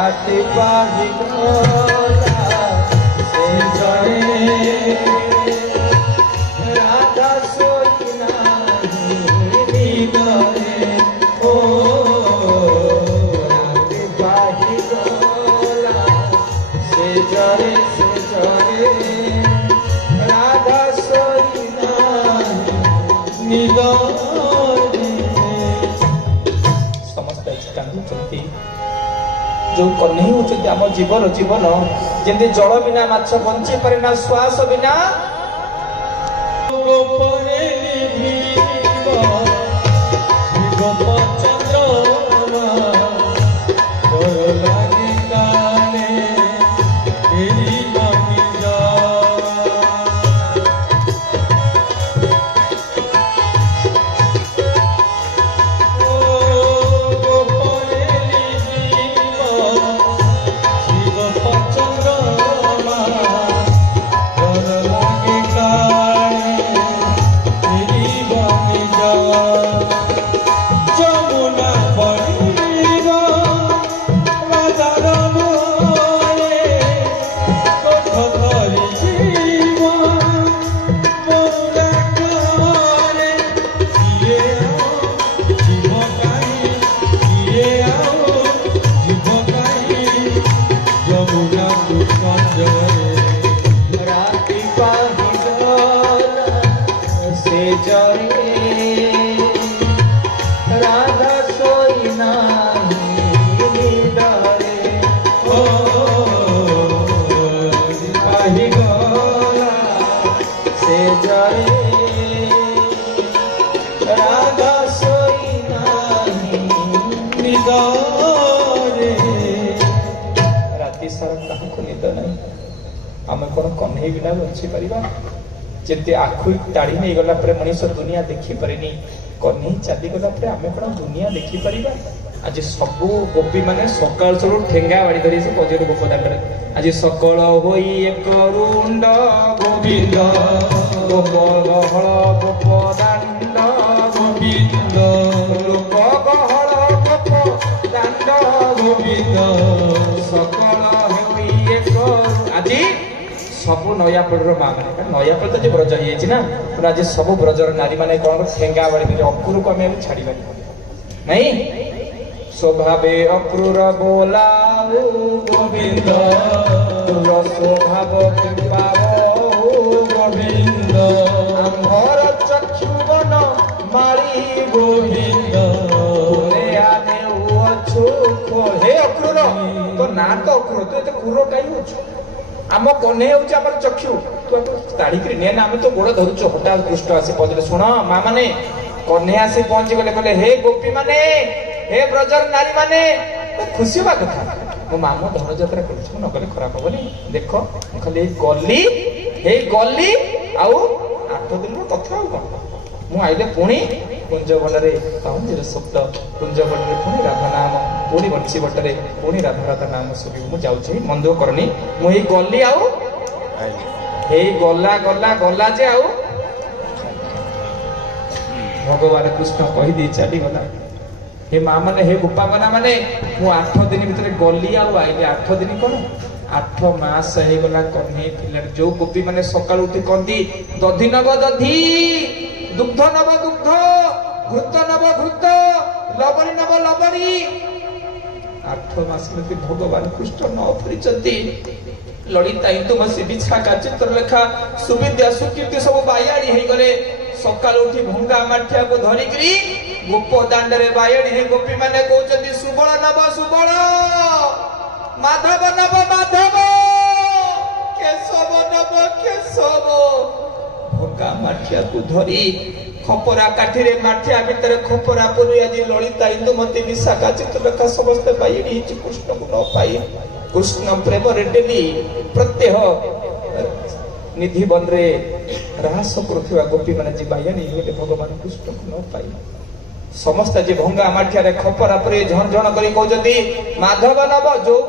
राति पाही गला से जरे राधा सोई नाही निदरे ओ राति पाही गला से जरे राधा सोई नाही निदरे समस्त कांदुचंती जो कन्हई होचंती आम जीवन जीवन जेंति जल बिना माछ बंची पारे ना श्वास बिना गोपरे निभिव गोप चंद्रमा तोर लागि काने एरी कमिजा राधा सोई नाही निदरे ओ पाही गला से जरे राधा सोई नाही निदरे राति सारा काहको निद नहीं आम कौन कन्हई बिना बंची पारिबा जेते आखु टाड़ी नहीं गला पर मनीष दुनिया देखी पारेनी कन्हई चली गला पर आमे कौन दुनिया देखी पारिबा आज सबु गोपी माने सकाळ चलू ठेंगा बाड़ी धरी से पजेर गोप दांडरे आज सकळ होई एक रुंड गोविंद गोप गहळ गोप दांड गोविंद लोक गहळ गोप दांड गोविंद सकळ होई एक आज सबु नयापड़ माँ मैंने नयापड़ तो जो ब्रज हो ना तो आज सब ब्रजर नारी मैंने कौन ठेंगा बाड़ी अक्रूर को आम छाड़ नहीं स्वभावे अक्रूर बोला गोविंद स्वभाव कृपा गोविंद आम्भर चक्षुवन मारी गोविंद हे अक्रूर तो ना तो अक्रूर तो ये क्रूर कहीं आम कन्हई हूँ आम चक्षु तू ताड़िकी ने आम तो गोड़ धरुचु हठात कृष्ण आसी पहुंचे शुण माँ मैंने कन्हई आसी पहुंची गले कहले हे गोपी माने हे ब्रजर नारी माने खुशी हवा कथा मो मामू धन यात्रा कर नगले खराब हेनी देख खाली गली हे गली आउ 8 दिन कथा मु आइले पुणी कुंजवନରେ पाउंजीर शब्द कुंजवନରେ पुणी राधा नाम पुणी बंशी बटरे पुणी राधा राधा नाम सुबी मु जाउछि मन दुख करनी मु ही गली आउ हे गला गला गला जे आउ भगवान कृष्ण कहि दी चली गला हे मां माने हे गोपा माने मु 8 दिन भीतर गली आउ आइले 8 दिन कोन 8 मास हे गला कन्हई थिला जो गोपी माने सकाळ उठी कंदी दधी नव दधी दुग्ध नव दुग्ध घृत नव घृत लबणी नव लबणी 8 मास में भगवान कृष्ण न फरिचंती ललिता इंदुमसी बिछा का चित्रलेखा सुविद्या सुकीर्ति सब बायाणी हे गले सकाळ उठी भंगा माठिया को धरिकरी गोप दांडरे बायाणी हे गोपी माने कहउचंती सुबळ नव सुबळ माधव नव माधव केशव नव केशव भंगा माठिया को धरी खपरा काठी रे माठिया भितर खपरा पुरी आज ललिता इंदुमती विशाखा चित्रलेखा समस्त बायाणी कृष्ण को न पाई कृष्ण प्रेम रेडेली प्रत्यह निधि बंद्रे रास करुवा गोपी माने जी बायाणी हेले भगवान कृष्ण को न पाई समस्त जी भंगा माठिया रे खपरा पुरी झण झण करी कहउचंती माधव नव जो